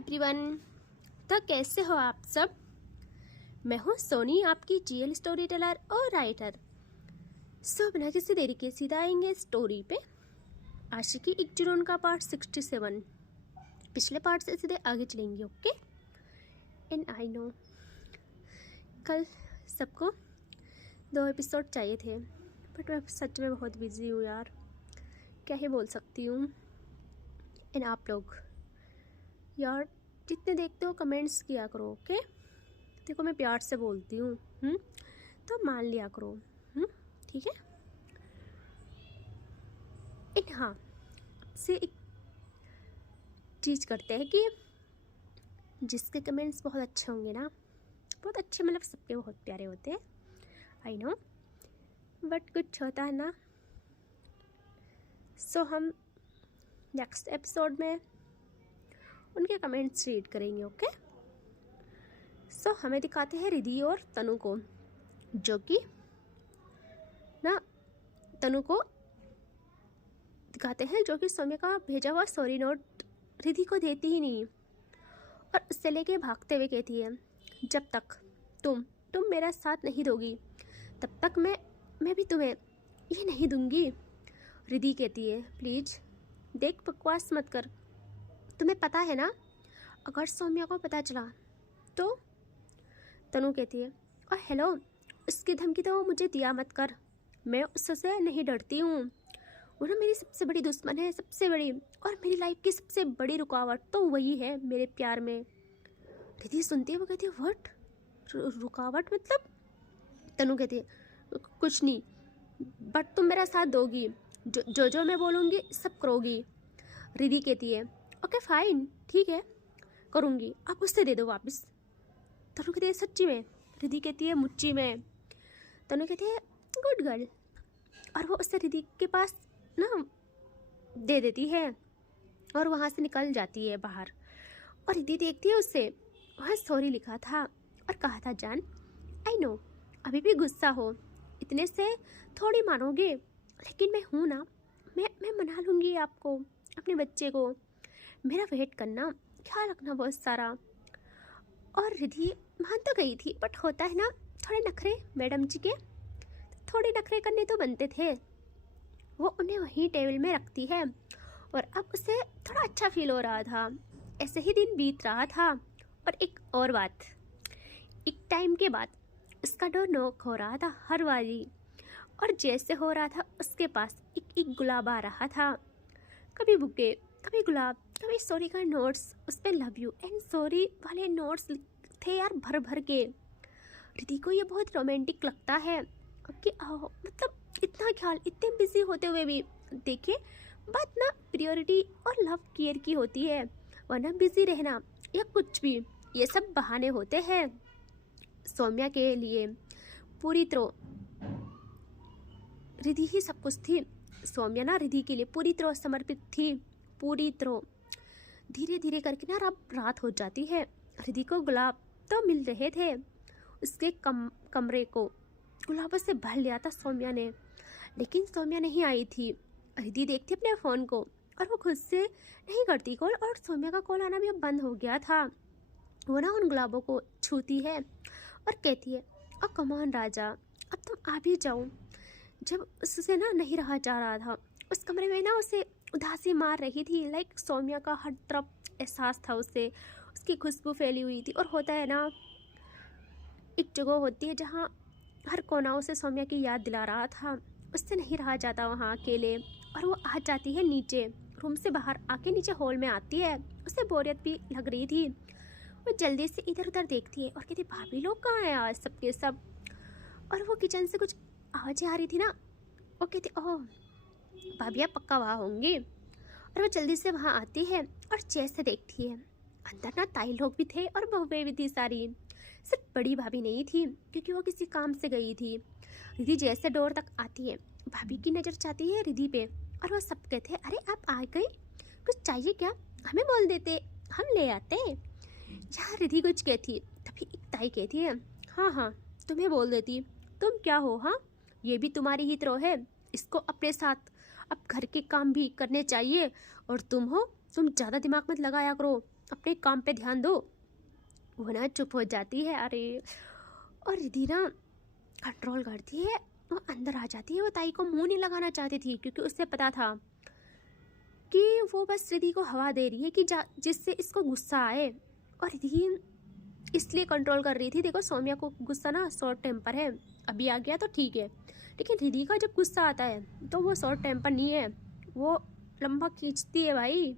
Everyone, तो कैसे हो आप सब। मैं हूँ सोनी, आपकी जीएल स्टोरी टेलर और राइटर। सो बिना किसी देरी के सीधा आएंगे स्टोरी पे। आशिकी एक जुनून का पार्ट 67। पिछले पार्ट से सीधे आगे चलेंगे, ओके। एंड आई नो कल सबको 2 एपिसोड चाहिए थे, बट मैं सच में बहुत बिजी हूँ यार, क्या ही बोल सकती हूँ। एंड आप लोग यार जितने देखते हो कमेंट्स किया करो, ओके। देखो मैं प्यार से बोलती हूँ, तो मान लिया करो, ठीक है। एक हाँ से एक चीज़ करते हैं कि जिसके कमेंट्स बहुत अच्छे होंगे ना, बहुत अच्छे मतलब सबके बहुत प्यारे होते हैं, आई नो, बट कुछ होता है ना। सो हम नेक्स्ट एपिसोड में उनके कमेंट्स रीड करेंगे, ओके। सो हमें दिखाते हैं रिद्धि और तनु को, जो कि ना तनु को दिखाते हैं जो कि सौम्य का भेजा हुआ सॉरी नोट रिद्धि को देती ही नहीं और उससे लेके भागते हुए कहती है, जब तक तुम मेरा साथ नहीं दोगी तब तक मैं भी तुम्हें ये नहीं दूंगी। रिद्धि कहती है, प्लीज देख बकवास मत कर, तुम्हें पता है ना अगर सौम्या को पता चला तो। तनु कहती है, और हेलो, उसकी धमकी तो मुझे दिया मत कर, मैं उससे नहीं डरती हूँ, वो ना मेरी सबसे बड़ी दुश्मन है, सबसे बड़ी, और मेरी लाइफ की सबसे बड़ी रुकावट तो वही है मेरे प्यार में। रिद्धि सुनती है, वो कहती है, व्हाट, रुकावट मतलब। तनु कहती है, कुछ नहीं, बट तुम मेरा साथ दोगी, जो मैं बोलूँगी सब करोगी। रिद्धि कहती है, ओके फाइन, ठीक है करूँगी, आप उससे दे दो वापस। तनु कहती है, सच्ची में। रिद्धि कहती है, मुच्ची में। तनु कहती है, गुड गर्ल, और वो उससे रिद्धि के पास ना दे देती है और वहाँ से निकल जाती है बाहर। और रिद्धि देखती है उससे, वहाँ सॉरी लिखा था और कहा था, जान आई नो अभी भी गुस्सा हो, इतने से थोड़ी मानोगे, लेकिन मैं हूँ ना, मैं मना लूँगी आपको, अपने बच्चे को, मेरा वेट करना, ख्याल रखना बहुत सारा। और रिद्धि मान तो गई थी, बट होता है ना थोड़े नखरे मैडम जी के, थोड़े नखरे करने तो बनते थे। वो उन्हें वहीं टेबल में रखती है और अब उसे थोड़ा अच्छा फील हो रहा था। ऐसे ही दिन बीत रहा था। और एक और बात, एक टाइम के बाद उसका डोर नॉक हो रहा था हर बारी, और जैसे हो रहा था उसके पास एक गुलाब आ रहा था, कभी बुके, कभी गुलाब, कभी सॉरी का नोट्स, उस पर लव यू एंड सॉरी वाले नोट्स थे यार भर भर के। रिद्धि को ये बहुत रोमांटिक लगता है कि मतलब इतना ख्याल, इतने बिजी होते हुए भी। देखिए बात ना प्रायोरिटी और लव केयर की होती है, वरना बिजी रहना या कुछ भी ये सब बहाने होते हैं। सौम्या के लिए पूरी तरह रिद्धि ही सब कुछ थी। सौम्या ना रिद्धि के लिए पूरी तरह समर्पित थी, पूरी तरह। धीरे धीरे करके ना अब रात हो जाती है। रिद्धि को गुलाब तो मिल रहे थे, उसके कमरे को गुलाबों से भर लिया था सौम्या ने, लेकिन सौम्या नहीं आई थी। रिद्धि देखती अपने फ़ोन को और वो खुद से नहीं करती कॉल, और सौम्या का कॉल आना भी अब बंद हो गया था। वो ना उन गुलाबों को छूती है और कहती है, ओ कमान राजा, अब तुम आ भी जाओ। जब उससे ना नहीं रहा जा रहा था, उस कमरे में ना उसे उदासी मार रही थी, लाइक सौम्या का हर तरफ एहसास था उसे, उसकी खुशबू फैली हुई थी। और होता है ना एक जगह होती है जहाँ हर कोना उसे सौम्या की याद दिला रहा था, उससे नहीं रहा जाता वहाँ अकेले। और वो आ जाती है नीचे, रूम से बाहर आके नीचे हॉल में आती है। उसे बोरियत भी लग रही थी, वो जल्दी से इधर उधर देखती है और कहती, भाभी लोग कहाँ हैं आज सबके सब। और वो किचन से कुछ आवाज़ें आ रही थी ना, वो कहती, ओह भाभी आप पक्का वहाँ होंगी। और वो जल्दी से वहाँ आती है और जैसे देखती है अंदर ना ताई लोग भी थे और बहुएं भी थी सारी, सिर्फ बड़ी भाभी नहीं थी क्योंकि वो किसी काम से गई थी। रिद्धि जैसे डोर तक आती है, भाभी की नज़र जाती है रिद्धि पे, और वो सब कहते हैं, अरे आप आ गई, कुछ चाहिए क्या, हमें बोल देते, हम ले आते। यहाँ रिद्धि कुछ कहती, तभी एक ताई कहती है, हाँ तुम्हें बोल देती, तुम क्या हो, हाँ ये भी तुम्हारी ही तरह है, इसको अपने साथ अब घर के काम भी करने चाहिए, और तुम ज़्यादा दिमाग मत लगाया करो, अपने काम पे ध्यान दो। वो ना चुप हो जाती है। अरे, और रिद्धि ना कंट्रोल करती है, वो अंदर आ जाती है। वो ताई को मुंह नहीं लगाना चाहती थी क्योंकि उससे पता था कि वो बस रिद्धि को हवा दे रही है कि जिससे इसको गुस्सा आए। और रिद्धि इसलिए कंट्रोल कर रही थी। देखो सौम्या को गुस्सा ना शॉर्ट टेम्पर है, अभी आ गया तो ठीक है, लेकिन रिद्धि का जब गुस्सा आता है तो वो शॉर्ट टेम्पर नहीं है, वो लंबा खींचती है भाई।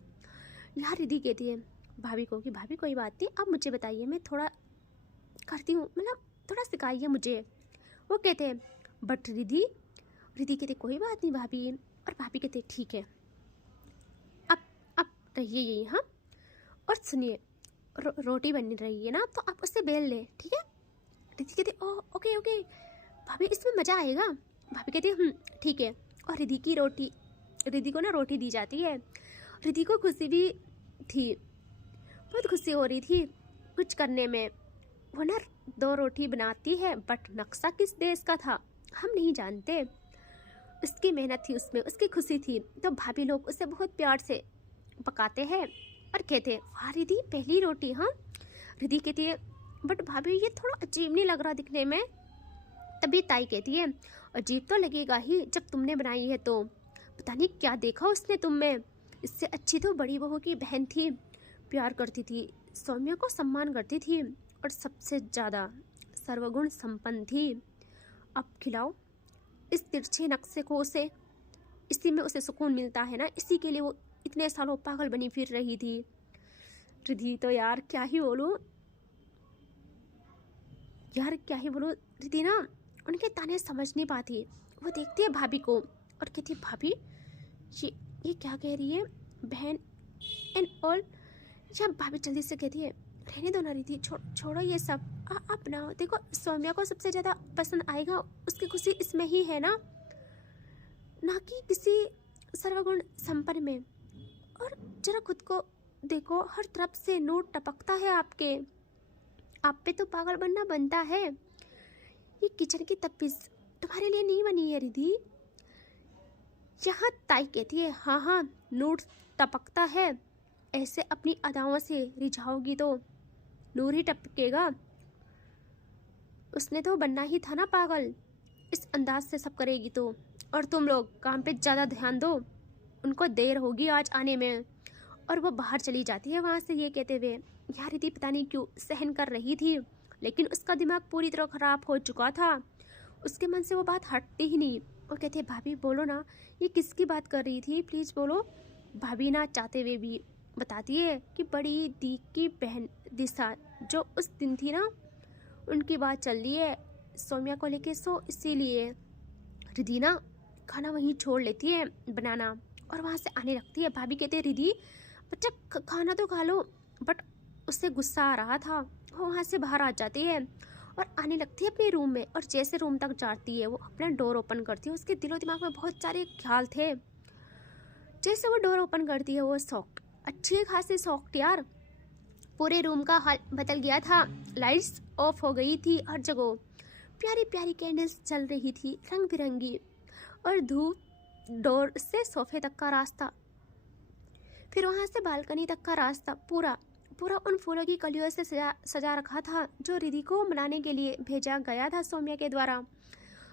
यार रिद्धि कहती है भाभी को कि भाभी कोई बात नहीं, आप मुझे बताइए, मैं थोड़ा करती हूँ, मतलब थोड़ा सिखाइए मुझे। वो कहते हैं बट रिद्धि कहते कोई बात नहीं भाभी, और भाभी कहते ठीक है, अब रहिए यही, हाँ, और सुनिए रोटी बन रही है ना तो आप उससे बेल ले, ठीक है। रिद्धि कहती ओ ओके ओके भाभी, इसमें मज़ा आएगा। भाभी कहती ठीक है। और रिद्धि को ना रोटी दी जाती है। रिद्धि को खुशी भी थी, बहुत खुशी हो रही थी कुछ करने में। वो ना 2 रोटी बनाती है, बट नक्शा किस देश का था हम नहीं जानते। उसकी मेहनत थी उसमें, उसकी खुशी थी, तो भाभी लोग उसे बहुत प्यार से पकाते हैं और कहते हैं वाह रिद्धि पहली रोटी। हाँ, रिद्धि कहती है बट भाभी ये थोड़ा अजीब नहीं लग रहा दिखने में। तभी ताई कहती है अजीब तो लगेगा ही, जब तुमने बनाई है तो पता नहीं क्या देखा उसने तुम में, इससे अच्छी तो बड़ी बहू की बहन थी, प्यार करती थी, सौम्या को सम्मान करती थी और सबसे ज़्यादा सर्वगुण संपन्न थी। अब खिलाओ इस तिरछे नक्शे को उसे, इसी में उसे सुकून मिलता है ना, इसी के लिए वो इतने सालों पागल बनी फिर रही थी। रिद्धि तो यार क्या ही बोलूं, रिद्धि ना उनके ताने समझ नहीं पाती। वो देखती है भाभी को और कहती है भाभी ये क्या कह रही है बहन एंड ऑल। या भाभी जल्दी से कहती है रहने दो ना रिद्धि, छोड़ो ये सब, आप ना देखो सौम्या को सबसे ज़्यादा पसंद आएगा, उसकी खुशी इसमें ही है ना कि किसी सर्वगुण संपन्न में। और जरा खुद को देखो, हर तरफ से नूर टपकता है आप पे तो पागल बनना बनता है। ये किचन की तपीस तुम्हारे लिए नहीं बनी है रिद्धि। यहाँ ताई कहती है हाँ नूर टपकता है, ऐसे अपनी अदाओं से रिझाओगी तो नूर ही टपकेगा, उसने तो बनना ही था ना पागल, इस अंदाज से सब करेगी तो। और तुम लोग काम पे ज़्यादा ध्यान दो, उनको देर होगी आज आने में। और वो बाहर चली जाती है वहाँ से ये कहते हुए। यार रिद्धि पता नहीं क्यों सहन कर रही थी, लेकिन उसका दिमाग पूरी तरह ख़राब हो चुका था, उसके मन से वो बात हटती ही नहीं। और कहते हैं भाभी बोलो ना, ये किसकी बात कर रही थी, प्लीज़ बोलो। भाभी ना चाहते हुए भी बताती है कि बड़ी दी की बहन दिशा जो उस दिन थी ना, उनकी बात चल रही है सौम्या को लेके, सो इसीलिए रिद्धि ना खाना वहीं छोड़ लेती है बनाना और वहाँ से आने लगती है। भाभी कहते हैं रिद्धि बच्चा खाना तो खा लो, बट उससे गुस्सा आ रहा था, वो वहाँ से बाहर आ जाती है और आने लगती है अपने रूम में। और जैसे रूम तक जाती है वो अपना डोर ओपन करती है, उसके दिलो दिमाग में बहुत सारे ख्याल थे। जैसे वो डोर ओपन करती है वो शॉक्ड, अच्छी खासी शॉक्ड यार, पूरे रूम का हाल बदल गया था, लाइट्स ऑफ हो गई थी हर जगह, प्यारी प्यारी कैंडल्स जल रही थी रंग बिरंगी, और धूप डोर से सोफे तक का रास्ता, फिर वहाँ से बालकनी तक का रास्ता पूरा उन फूलों की कलियों से सजा रखा था जो रिद्धि को मनाने के लिए भेजा गया था सौम्या के द्वारा।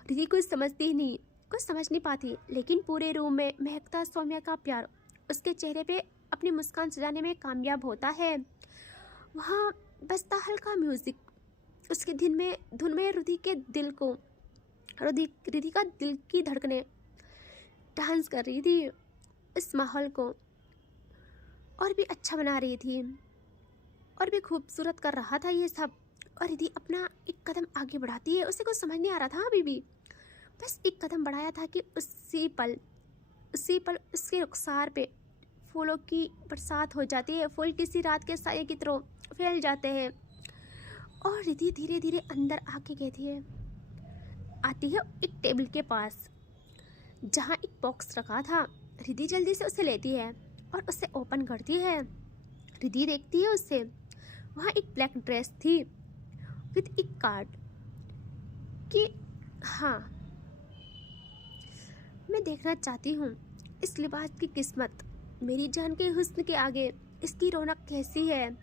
रिद्धि कुछ समझती ही नहीं, कुछ समझ नहीं पाती, लेकिन पूरे रूम में महकता सौम्या का प्यार उसके चेहरे पे अपनी मुस्कान सजाने में कामयाब होता है। वहाँ बजता हल्का म्यूजिक उसके धुन में रिद्धि का दिल की धड़कने डांस कर रही थी, इस माहौल को और भी अच्छा बना रही थी और भी खूबसूरत कर रहा था ये सब। और रिद्धि अपना एक कदम आगे बढ़ाती है, उसे कुछ समझ नहीं आ रहा था अभी भी, बस एक कदम बढ़ाया था कि उसी पल उसके रुखसार पे फूलों की बरसात हो जाती है, फूल किसी रात के साये की तरह फैल जाते हैं। और रिद्धि धीरे धीरे अंदर आती है एक टेबल के पास जहाँ एक बॉक्स रखा था। रिद्धि जल्दी से उसे लेती है और उसे ओपन करती है। रिद्धि देखती है उससे, वहाँ एक ब्लैक ड्रेस थी विद एक कार्ड कि हाँ मैं देखना चाहती हूँ इस लिबास की किस्मत, मेरी जान के हुस्न के आगे इसकी रौनक कैसी है।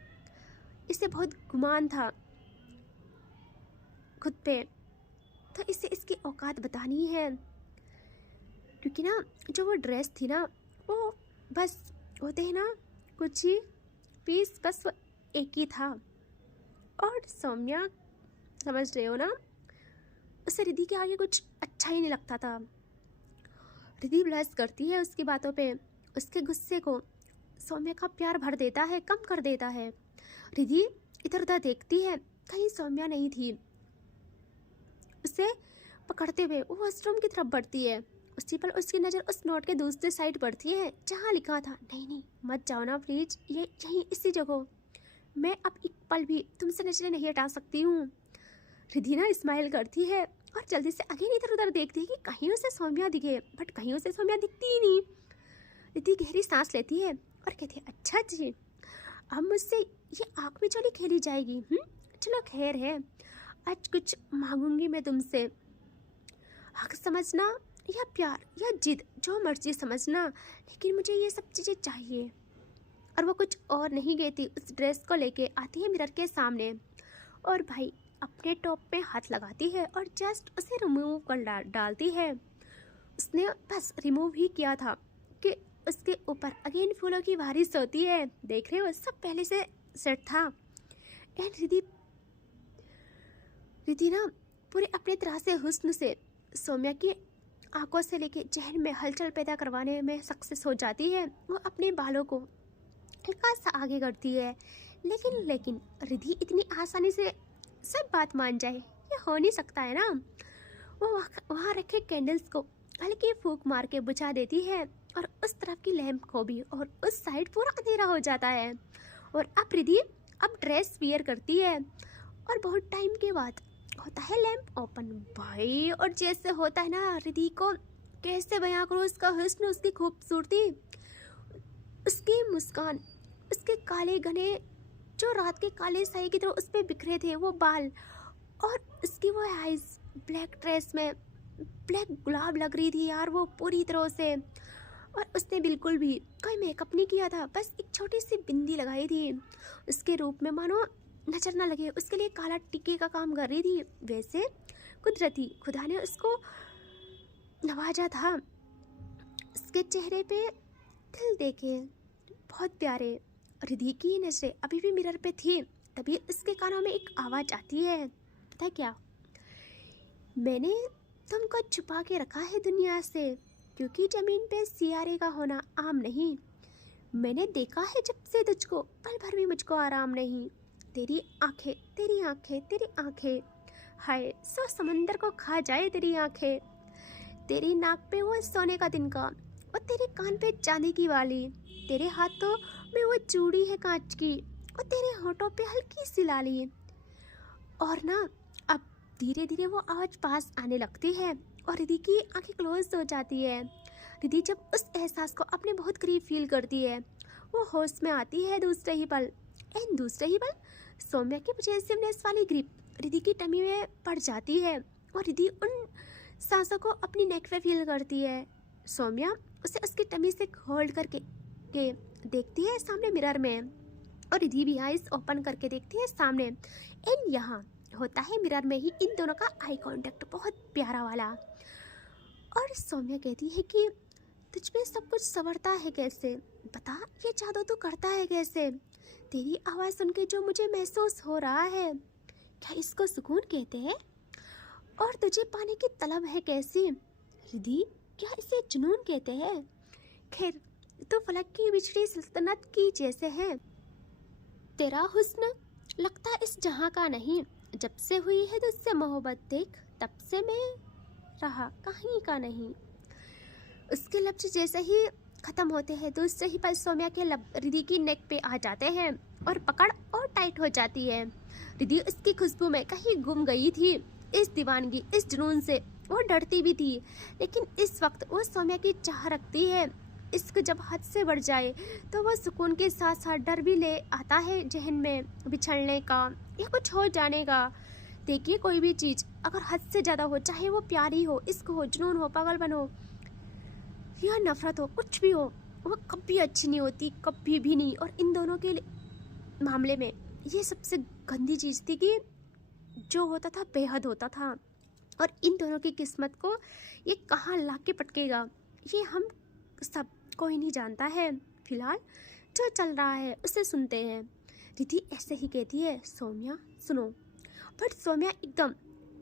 इसे बहुत गुमान था खुद पे, तो इसे इसकी औकात बतानी है। क्योंकि ना जो वो ड्रेस थी ना, वो बस होते हैं ना कुछ ही पीस, बस वो एक ही था। और सौम्या, समझ रहे हो ना, उसे रिद्धि के आगे कुछ अच्छा ही नहीं लगता था। रिद्धि ब्लश करती है उसकी बातों पे, उसके गुस्से को सौम्या का प्यार भर देता है, कम कर देता है। रिद्धि इधर उधर देखती है, कहीं सौम्या नहीं थी। उसे पकड़ते हुए वो वॉशरूम की तरफ बढ़ती है। उसी पर उसकी नज़र उस नोट के दूसरी साइड पड़ती है जहाँ लिखा था, नहीं नहीं मत जाओ ना प्लीज, ये यहीं इसी जगह, मैं अब एक पल भी तुमसे नजरें नहीं हटा सकती हूँ। रिद्धि ना स्माइल करती है और जल्दी से अगेन इधर उधर देखती है कि कहीं उसे सौम्या दिखे, बट कहीं उसे सौम्या दिखती ही नहीं। रिद्धि गहरी सांस लेती है और कहती है, अच्छा जी, अब मुझसे ये आँख में चोली खेली जाएगी। चलो खैर है, आज कुछ मांगूंगी मैं तुमसे, हक समझना या प्यार या जिद, जो मर्जी समझना, लेकिन मुझे ये सब चीज़ें चाहिए। और वो कुछ और नहीं कहती, उस ड्रेस को लेके आती है मिरर के सामने और भाई अपने टॉप पे हाथ लगाती है और जस्ट उसे रिमूव कर डालती है। उसने बस रिमूव ही किया था कि उसके ऊपर अगेन फूलों की बारिश होती है। देख रहे हो, सब पहले से सेट था। एंड रिद्धि ना पूरे अपने तरह से हुस्न से सौम्या की आंखों से लेके जहन में हलचल पैदा करवाने में सक्सेस हो जाती है। वो अपने बालों को हल्का सा आगे करती है, लेकिन रिद्धि इतनी आसानी से सब बात मान जाए, ये हो नहीं सकता है ना। वो वहाँ रखे कैंडल्स को हल्की फूंक मार के बुझा देती है और उस तरफ की लैंप को भी, और उस साइड पूरा अंधेरा हो जाता है। और अब रिद्धि ड्रेस वियर करती है और बहुत टाइम के बाद होता है लैंप ओपन भाई। और जैसे होता है ना, रिद्धि को कैसे बयां करूं उसका हुस्न, उसकी खूबसूरती, उसकी मुस्कान, उसके काले घने जो रात के काले साए की तरह उस पर बिखरे थे वो बाल, और उसकी वो आइज ब्लैक ड्रेस में ब्लैक गुलाब लग रही थी यार वो पूरी तरह से। और उसने बिल्कुल भी कोई मेकअप नहीं किया था, बस एक छोटी सी बिंदी लगाई थी। उसके रूप में मानो नजर ना लगे उसके लिए काला टिक्के का काम कर रही थी। वैसे कुदरती खुदा ने उसको नवाजा था। उसके चेहरे पे दिल देखे बहुत प्यारे। रिद्धि की नजरें अभी भी मिरर पे थी, तभी उसके कानों में एक आवाज आती है, पता है क्या, मैंने तुमको छुपा के रखा है दुनिया से, क्योंकि जमीन पे सियारे का होना आम नहीं। मैंने देखा है जब से तुझको, पल भर भी मुझको आराम नहीं। तेरी आंखें, तेरी आंखें, तेरी आंखें, हाय सो समंदर को खा जाए तेरी आंखें। तेरी नाक पे वो सोने का तिनका और तेरे कान पे चांदी की वाली, तेरे हाथों में वो चूड़ी है कांच की और तेरे होठों पे हल्की सी लाली। और ना अब धीरे धीरे वो आवाज पास आने लगती है और रिद्धि की आंखें क्लोज हो जाती है। रिद्धि जब उस एहसास को अपने बहुत करीब फील करती है, वो होश में आती है दूसरे ही पल। एंड दूसरे ही पल सौम्या की पॉजेसिवनेस वाली ग्रिप रिद्धि की टमी में पड़ जाती है और रिद्धि उन सांसों को अपनी नेक पे फील करती है। सौम्या उसे उसकी टमी से होल्ड करके देखती है सामने मिरर में, और रिद्धि भी आइज ओपन करके देखती है सामने। एंड यहाँ होता है मिरर में ही इन दोनों का आई कांटेक्ट, बहुत प्यारा वाला। और सौम्या कहती है कि तुझ पे सब कुछ संवरता है कैसे, बता ये जादू तू करता है कैसे। तेरी आवाज़ सुन के जो मुझे महसूस हो रहा है, क्या इसको सुकून कहते हैं, और तुझे पाने की तलब है कैसी, रिद्धि क्या इसे जुनून कहते हैं। खैर तो फलक की बिछड़ी सल्तनत की जैसे है, तेरा हुस्न लगता इस जहां का नहीं। जब से हुई है तुझसे मोहब्बत देख, तब से मैं रहा कहीं का नहीं। उसके लफ्ज जैसे ही खत्म होते हैं दूसरे ही पल सौम्या के लब रिद्धि की नेक पे आ जाते हैं और पकड़ और टाइट हो जाती है। रिद्धि उसकी खुशबू में कहीं गुम गई थी। इस दीवानगी, इस जुनून से वो डरती भी थी, लेकिन इस वक्त वो सौम्या की चाह रखती है। इश्क जब हद से बढ़ जाए तो वो सुकून के साथ साथ डर भी ले आता है जहन में, बिछड़ने का या कुछ हो जाने का। देखिए कोई भी चीज़ अगर हद से ज़्यादा हो, चाहे वो प्यारी हो, इश्क हो, जुनून हो, पागलपन हो या नफरत हो, कुछ भी हो, वो कभी अच्छी नहीं होती, कभी भी नहीं। और इन दोनों के मामले में ये सबसे गंदी चीज़ थी कि जो होता था बेहद होता था। और इन दोनों की किस्मत को ये कहाँ ला के पटकेगा ये हम सब कोई नहीं जानता है। फिलहाल जो चल रहा है उसे सुनते हैं। रिधि ऐसे ही कहती है, सौम्या सुनो। बट सौम्या एकदम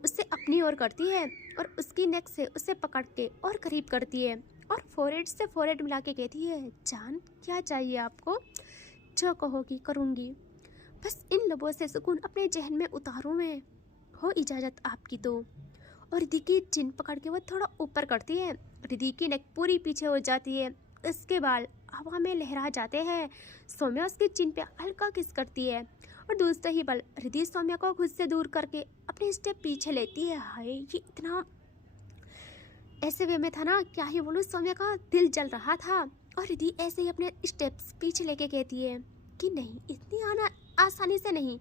उससे अपनी ओर करती है और उसकी नेक से उसे पकड़ के और करीब करती है और फोरहेड से फोरहेड मिला के कहती है, जान क्या चाहिए आपको, जो कहोगी करूँगी, बस इन लबों से सुकून अपने जहन में उतारूँ मैं, हो इजाज़त आपकी तो। और रिधि की चिन पकड़ के वो थोड़ा ऊपर करती है। रिधि की नेक पूरी पीछे हो जाती है, उसके बाल हवा में लहरा जाते हैं। सौम्या उसकी चिन पे हल्का किस करती है और दूसरे ही पल रिधि सौम्या को खुद से दूर करके अपने स्टेप पीछे लेती है। हाय, ये इतना ऐसे वे में था ना, क्या ही बोलूं, सौम्या का दिल जल रहा था। और रिधि ऐसे ही अपने स्टेप्स पीछे लेके कहती है कि नहीं, इतनी आसानी से नहीं,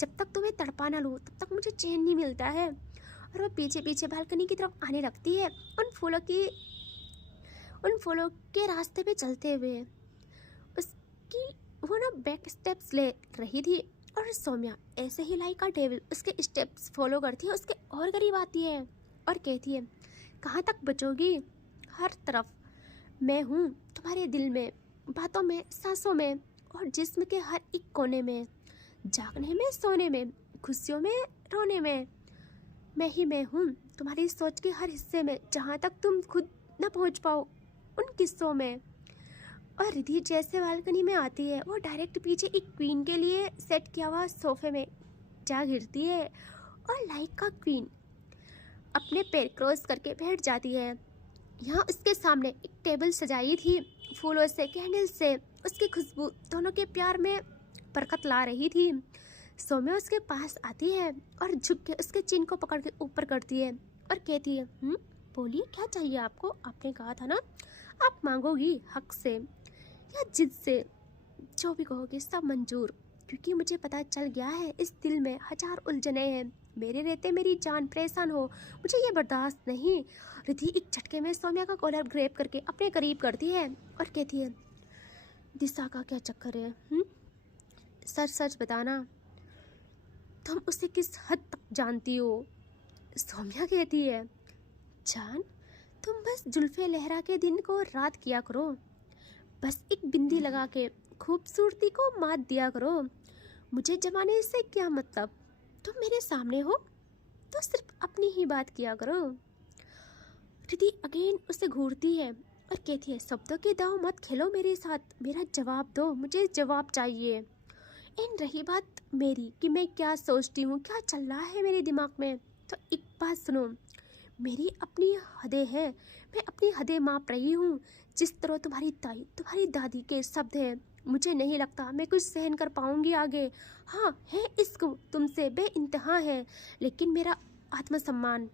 जब तक तुम्हें तड़पा ना लूँ तब तक मुझे चैन नहीं मिलता है। और वो पीछे पीछे बालकनी की तरफ आने लगती है, उन फूलों के रास्ते पे चलते हुए। उसकी वो ना बैक स्टेप्स ले रही थी और सौम्या ऐसे ही लाइक का डेविल उसके स्टेप्स फॉलो करती है, उसके और करीब आती है और कहती है, कहाँ तक बचोगी, हर तरफ मैं हूँ, तुम्हारे दिल में, बातों में, सांसों में और जिस्म के हर एक कोने में, जागने में, सोने में, खुशियों में, रोने में, मैं हूँ तुम्हारी सोच के हर हिस्से में, जहाँ तक तुम खुद न पहुँच पाओ उन किस्सों में। और रिधि जैसे बालकनी में आती है, वो डायरेक्ट पीछे एक क्वीन के लिए सेट किया हुआ सोफे में जा गिरती है और लाइक का क्वीन अपने पैर क्रॉस करके बैठ जाती है। यहाँ उसके सामने एक टेबल सजाई थी फूलों से, कैंडल से, उसकी खुशबू दोनों के प्यार में बरकत ला रही थी। सौम्या उसके पास आती है और झुक के उसके चिन को पकड़ के ऊपर करती है और कहती है, बोलिए क्या चाहिए आपको, आपने कहा था ना आप मांगोगी हक से या जिद से, जो भी कहोगे सब मंजूर, क्योंकि मुझे पता चल गया है इस दिल में हजार उलझने हैं, मेरे रहते मेरी जान परेशान हो, मुझे ये बर्दाश्त नहीं। रिधि एक झटके में सौम्या का कॉलर ग्रैब करके अपने करीब करती है और कहती है, दिशा का क्या चक्कर है, सच सच बताना, तुम उसे किस हद तक जानती हो। सौम्या कहती है, जान तुम बस जुल्फे लहरा के दिन को रात किया करो, बस एक बिंदी लगा के खूबसूरती को मात दिया करो, मुझे जमाने से क्या मतलब, तुम मेरे सामने हो तो सिर्फ अपनी ही बात किया करो। रिधि अगेन उसे घूरती है और कहती है, शब्दों के दाव मत खेलो मेरे साथ, मेरा जवाब दो, मुझे जवाब चाहिए। इन रही बात मेरी कि मैं क्या सोचती हूँ, क्या चल रहा है मेरे दिमाग में, तो एक बात सुनो, मेरी अपनी हदें हैं, मैं अपनी हदें माप रही हूँ। जिस तरह तुम्हारी ताई, तुम्हारी दादी के शब्द हैं, मुझे नहीं लगता मैं कुछ सहन कर पाऊंगी आगे। हाँ है इश्क तुमसे बेइंतहा है, लेकिन मेरा आत्मसम्मान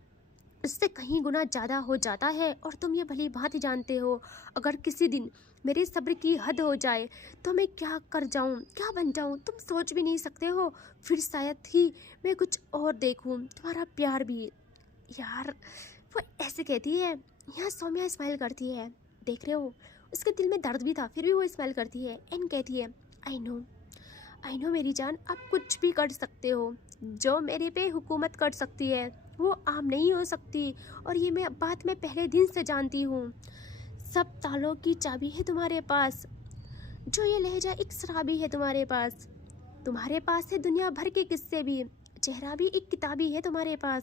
इससे कहीं गुना ज़्यादा हो जाता है और तुम ये भली भांति जानते हो। अगर किसी दिन मेरे सब्र की हद हो जाए तो मैं क्या कर जाऊँ, क्या बन जाऊँ, तुम सोच भी नहीं सकते हो। फिर शायद ही मैं कुछ और देखूँ, तुम्हारा प्यार भी। यार वो ऐसे कहती है। यहाँ सौम्या स्माइल करती है, देख रहे हो उसके दिल में दर्द भी था, फिर भी वो स्माइल करती है एंड कहती है, आई नो मेरी जान, आप कुछ भी कर सकते हो, जो मेरे पे हुकूमत कर सकती है वो आम नहीं हो सकती, और ये बात मैं पहले दिन से जानती हूँ। सब तालों की चाबी है तुम्हारे पास, जो ये लहजा एक शराबी है तुम्हारे पास है दुनिया भर के किस्से भी, चेहरा भी एक किताबी है तुम्हारे पास।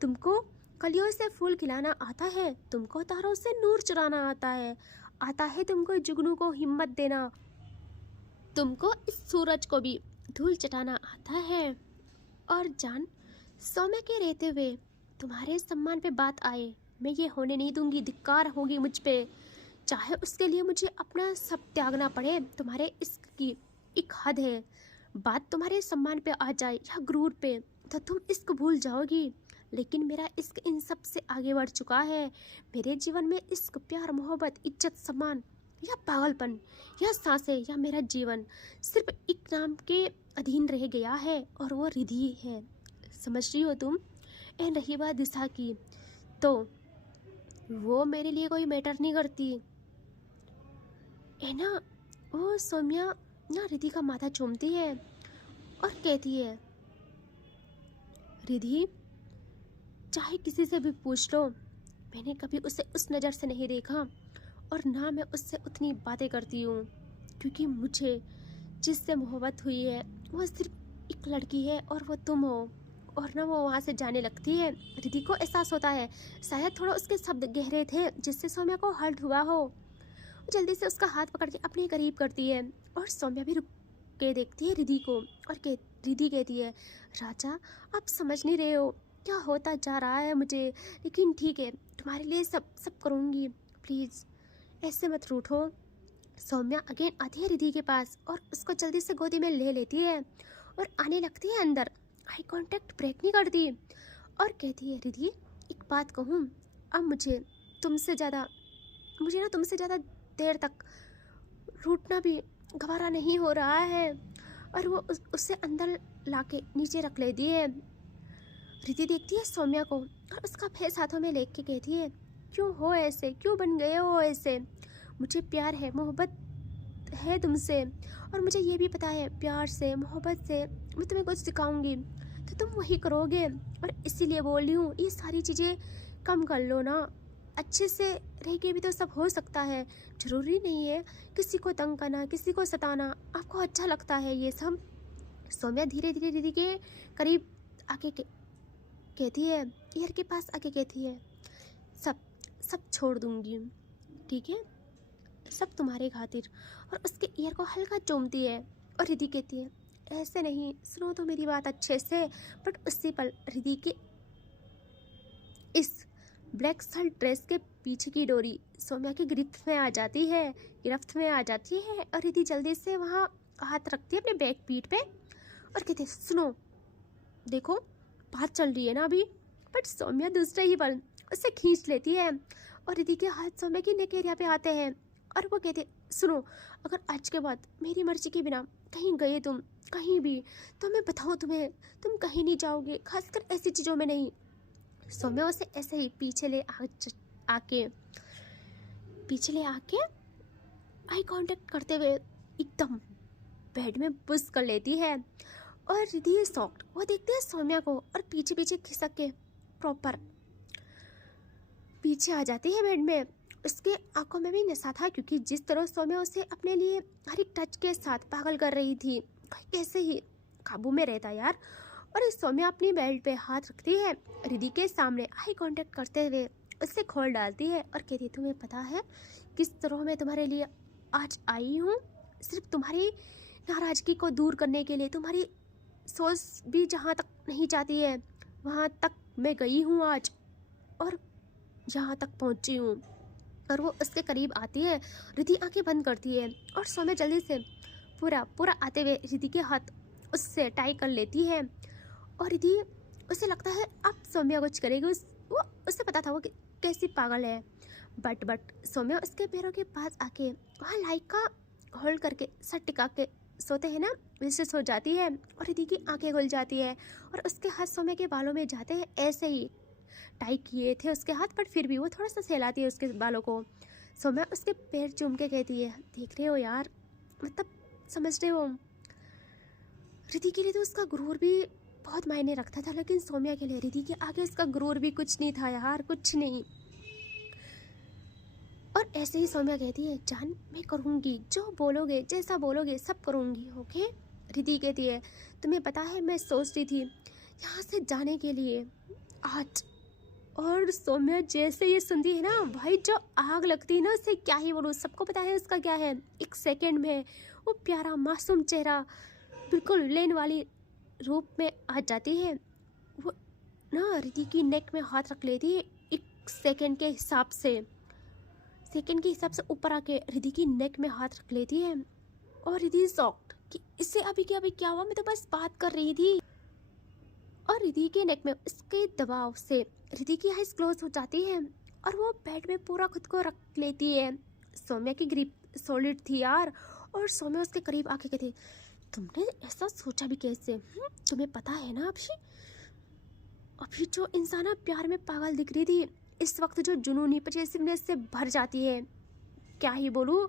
तुमको कलियों से फूल खिलाना आता है, तुमको तारों से नूर चुराना आता है तुमको जुगनू को हिम्मत देना, तुमको इस सूरज को भी धूल चटाना आता है। और जान, सौम्या के रहते हुए तुम्हारे सम्मान पे बात आए, मैं ये होने नहीं दूंगी, धिक्कार होगी मुझ पे, चाहे उसके लिए मुझे अपना सब त्यागना पड़े। तुम्हारे इश्क की एक हद है, बात तुम्हारे सम्मान पे आ जाए या गुरूर पे तो तुम इश्क भूल जाओगी, लेकिन मेरा इश्क इन सब से आगे बढ़ चुका है। मेरे जीवन में इश्क, प्यार, मोहब्बत, इज्जत, सम्मान या पागलपन या सांसें या मेरा जीवन सिर्फ एक नाम के अधीन रह गया है और वो रिधि है, समझ रही हो तुम। एंड रही बात दिशा की, तो वो मेरे लिए कोई मैटर नहीं करती, है ना। वो सौम्या ना रिधि का माथा चूमती है और कहती है, रिधि चाहे किसी से भी पूछ लो, मैंने कभी उसे उस नज़र से नहीं देखा और ना मैं उससे उतनी बातें करती हूँ, क्योंकि मुझे जिससे मोहब्बत हुई है वो सिर्फ एक लड़की है और वो तुम हो। और ना वो वहाँ से जाने लगती है। रिधि को एहसास होता है शायद थोड़ा उसके शब्द गहरे थे जिससे सौम्या को हर्ट हुआ हो। जल्दी से उसका हाथ पकड़ के अपने करीब करती है और सौम्या भी रुक के देखती है रिधि को और रिधि कहती है, राजा आप समझ नहीं रहे हो क्या होता जा रहा है मुझे, लेकिन ठीक है तुम्हारे लिए सब करूँगी, प्लीज़ ऐसे मत रूठो। सौम्या अगेन आती है रिधि के पास और उसको जल्दी से गोदी में ले लेती है और आने लगती है अंदर। आई कांटेक्ट ब्रेक नहीं करती और कहती है, रिधि एक बात कहूँ, अब मुझे ना तुमसे ज़्यादा देर तक रूठना भी गवारा नहीं हो रहा है। और वो उससे अंदर लाके नीचे रख लेती है। रिधि देखती है सौम्या को और उसका फेस हाथों में लेके कहती है, क्यों हो ऐसे, क्यों बन गए हो ऐसे, मुझे प्यार है, मोहब्बत है तुमसे और मुझे ये भी पता है प्यार से मोहब्बत से मैं तुम्हें कुछ सिखाऊंगी तो तुम वही करोगे। और इसीलिए बोल रही हूँ ये सारी चीज़ें कम कर लो ना, अच्छे से रह के भी तो सब हो सकता है, ज़रूरी नहीं है किसी को तंग करना, किसी को सताना। आपको अच्छा लगता है ये सब। सौम्या धीरे धीरे दीदी के करीब आके कहती है, ईयर के पास आके कहती है, सब छोड़ दूंगी, ठीक है, सब तुम्हारे खातिर। और उसके ईयर को हल्का चूमती है और रिधि कहती है, ऐसे नहीं, सुनो तो मेरी बात अच्छे से। बट उसी पल रिधि के इस ब्लैक शर्ट ड्रेस के पीछे की डोरी सौम्या की गिरफ्त में आ जाती है और रिधि जल्दी से वहाँ हाथ रखती है अपने बैक पीठ पे और कहती है, सुनो देखो बात चल रही है ना अभी। बट सौम्या दूसरे ही पल उससे खींच लेती है और रिधि के हाथ सौम्या की नेक एरिया पे आते हैं और वो कहते, सुनो अगर आज के बाद मेरी मर्जी के बिना कहीं गए तुम कहीं भी, तो मैं बताऊँ तुम्हें, तुम कहीं नहीं जाओगे, खासकर ऐसी चीज़ों में नहीं। सौम्या उसे ऐसे ही पीछे ले आके आई कांटेक्ट करते हुए एकदम बेड में पुश कर लेती है और रिधि सॉफ्ट वो देखती है सौम्या को और पीछे पीछे खिसक के प्रॉपर पीछे आ जाती है बेड में। उसके आंखों में भी नशा था, क्योंकि जिस तरह सौम्या उसे अपने लिए हर एक टच के साथ पागल कर रही थी, कैसे ही काबू में रहता यार। और सौम्या अपनी बेल्ट पे हाथ रखती है, रिधि के सामने आई कांटेक्ट करते हुए उससे खोल डालती है और कहती है, तुम्हें पता है किस तरह मैं तुम्हारे लिए आज आई हूँ, सिर्फ तुम्हारी नाराज़गी को दूर करने के लिए। तुम्हारी सोच भी जहाँ तक नहीं जाती है वहाँ तक मैं गई हूँ आज और यहाँ तक पहुँची हूँ। और वो उसके करीब आती है, रिधि आंखें बंद करती है और सौम्या जल्दी से पूरा आते हुए रिधि के हाथ उससे टाई कर लेती है। और रिधि उसे लगता है अब सौम्या कुछ करेगी, वो उसे पता था वो कैसी पागल है। बट सौम्या उसके पैरों के पास आके वहाँ लाइक का होल्ड करके सर टिका के सोते हैं ना, वैसे सो जाती है और रिधि की आंखें खुल जाती है और उसके हाथ सौम्या के बालों में जाते हैं। ऐसे ही टाई किए थे उसके हाथ, बट फिर भी वो थोड़ा सा सहलाती है उसके बालों को। सौम्या उसके पैर चूम के कहती है, देख रहे हो यार, मतलब समझ रहे हो, रिधि के लिए तो उसका गुरूर भी बहुत मायने रखता था, लेकिन सौम्या के लिए रिधि के आगे उसका गुरूर भी कुछ नहीं था यार, कुछ नहीं। और ऐसे ही सौम्या कहती है, जान मैं करूँगी, जो बोलोगे जैसा बोलोगे सब करूँगी, ओके। रिधि कहती है, तुम्हें पता है मैं सोच रही थी यहाँ से जाने के लिए आज। और सौम्या जैसे ये सुनती है ना भाई, जो आग लगती है ना, उससे क्या ही बोलूँ। सबको पता है उसका क्या है, एक सेकंड में वो प्यारा मासूम चेहरा बिल्कुल लेन वाली रूप में आ जाती है। वो ना रिधि की नेक में हाथ रख लेती है, एक सेकंड के हिसाब से ऊपर आके रिधि की नेक में हाथ रख लेती है। और रिधि शॉक्ड कि इससे अभी क्या हुआ, मैं तो बस बात कर रही थी। और रिधि के नेक में उसके दबाव से रिधि की आइज क्लोज हो जाती है और वो बेड में पूरा खुद को रख लेती है। सौम्या की ग्रिप सॉलिड थी यार। और सौम्या उसके करीब आके कहती, तुमने ऐसा सोचा भी कैसे? तुम्हें पता है ना अभी जो इंसान प्यार में पागल दिख रही थी, इस वक्त जो जुनूनी पजेसिवनेस से भर जाती है, क्या ही बोलूँ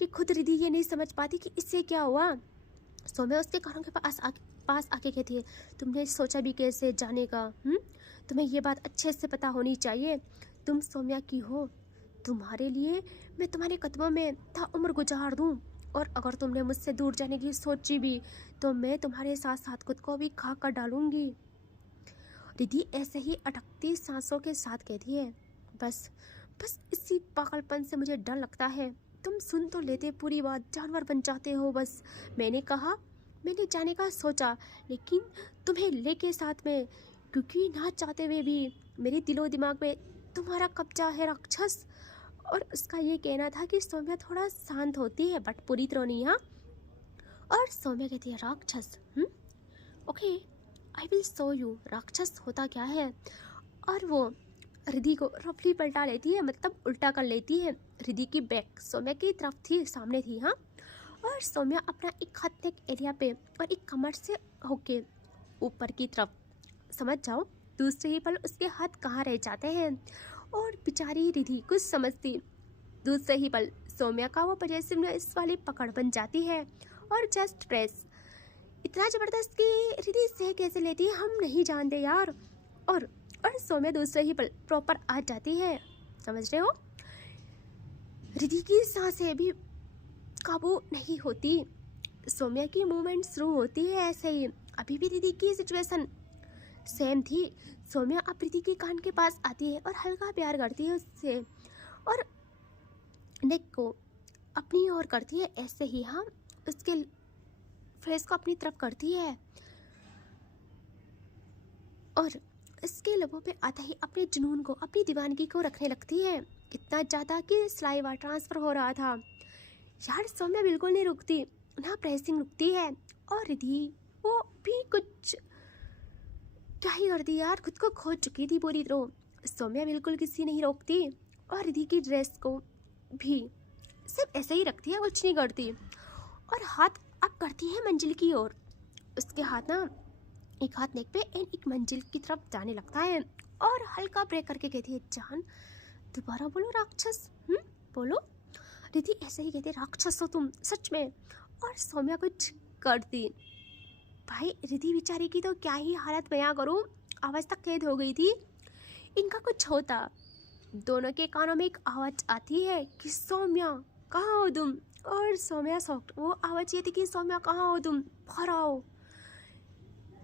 कि खुद रिद्धि ये नहीं समझ पाती कि इससे क्या हुआ। सौम्या उसके कानों के पास आके कहती है, तुमने सोचा भी कैसे जाने का? तुम्हें ये बात अच्छे से पता होनी चाहिए, तुम सौम्या की हो। तुम्हारे लिए मैं तुम्हारे कदमों में ताउम्र गुजार दूं, और अगर तुमने मुझसे दूर जाने की सोची भी तो मैं तुम्हारे साथ साथ खुद को भी खाक कर डालूंगी। रिद्धि ऐसे ही अटकती सांसों के साथ कहती है, बस इसी पागलपन से मुझे डर लगता है। तुम सुन तो लेते पूरी बात, जानवर बन जाते हो बस। मैंने जाने का सोचा, लेकिन तुम्हें लेके साथ में, क्योंकि ना चाहते हुए भी मेरे दिलो दिमाग में तुम्हारा कब्जा है राक्षस। और उसका ये कहना था कि सौम्या थोड़ा शांत होती है बट पूरी तरह नहीं। हाँ, और सौम्या कहती है, राक्षस? Okay, I will show you राक्षस होता क्या है। और वो रिद्धि को रफली पलटा लेती है, मतलब उल्टा कर लेती है। रिद्धि की बैक सौम्या की तरफ थी, सामने थी। हाँ, और सौम्या अपना एक हाथ नेक एरिया पे और एक कमर से होके ऊपर की तरफ, समझ जाओ दूसरे ही पल उसके हाथ कहाँ रह जाते हैं। और बेचारी रिद्धि कुछ समझती, दूसरे ही पल सौम्या का वो पजेसिवनेस वाली पकड़ बन जाती है। और जस्ट प्रेस इतना ज़बरदस्त कि रिद्धि सह कैसे लेती है हम नहीं जानते यार। और सौम्या दूसरे ही पल प्रॉपर आ जाती है, समझ रहे हो। रिद्धि की सांसें भी काबू नहीं होती, सौम्या की मूवमेंट शुरू होती है ऐसे ही। अभी भी रिद्धि की सिचुएशन सेम थी। सौम्या अब रिद्धि के कान के पास आती है और हल्का प्यार करती है उससे, और नेक को अपनी ओर करती है ऐसे ही। हाँ, उसके फेस को अपनी तरफ करती है और इसके लबों पे आते ही अपने जुनून को, अपनी दीवानगी को रखने लगती है। इतना ज़्यादा कि सलाइवा ट्रांसफ़र हो रहा था यार। सौम्या बिल्कुल नहीं रुकती, ना प्रेसिंग रुकती है। और रिद्धि वो भी कुछ क्या ही करती यार, खुद को खो चुकी थी पूरी तरह। सौम्या बिल्कुल किसी नहीं रोकती, और रिद्धि की ड्रेस को भी सिर्फ ऐसे ही रखती है, कुछ नहीं करती। और हाथ अब करती है मंजिल की ओर। उसके हाथ ना, एक हाथ नेक पे एंड एक मंजिल की तरफ जाने लगता है, और हल्का ब्रेक करके कहती है, जान दोबारा बोलो राक्षस। बोलो। रिद्धि ऐसे ही कहती है, राक्षस हो तुम सच में। और सौम्या कुछ करती, भाई रिद्धि बेचारी की तो क्या ही हालत बयां करूं, आवाज़ तक कैद हो गई थी। इनका कुछ होता, दोनों के कानों में एक आवाज़ आती है कि सौम्या कहाँ हो तुम। और सौम्या सॉफ्ट, वो आवाज़ ये थी कि सौम्या कहाँ हो तुम, बाहर आओ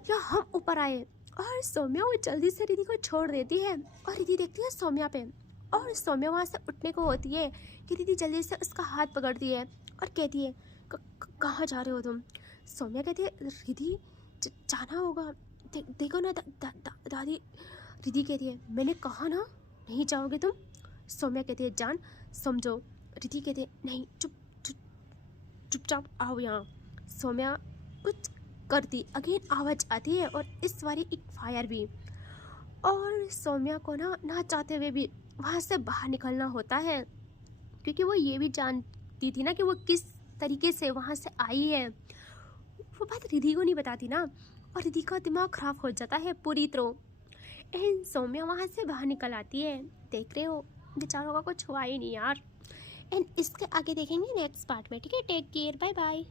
या हम ऊपर आए। और सौम्या वो जल्दी से रिद्धि को छोड़ देती है, और रिद्धि देखती है सौम्या पे, और सौम्या वहाँ से उठने को होती है कि रिद्धि जल्दी से उसका हाथ पकड़ती है और कहती है, कहाँ जा रहे हो तुम। सौम्या कहती है, रिद्धि जाना होगा, देखो ना दादी। रिद्धि कहती है, मैंने कहा ना नहीं जाओगे तुम। सौम्या कहती है, जान समझो। रिद्धि कहती है, नहीं, चुपचाप आओ यहाँ। सौम्या कुछ करती, अगेन आवाज़ आती है, और इस बारी एक फायर भी। और सौम्या को ना चाहते हुए भी वहाँ से बाहर निकलना होता है, क्योंकि वो ये भी जानती थी ना कि वो किस तरीके से वहाँ से आई है। वो बात रिद्धि को नहीं बताती ना, और रिद्धि का दिमाग खराब हो जाता है पूरी तरह। एंड सौम्या वहाँ से बाहर निकल आती है। देख रहे हो बेचारों का कुछ हुआ ही नहीं यार। एंड इसके आगे देखेंगे नेक्स्ट पार्ट में, ठीक है। Take care, bye bye.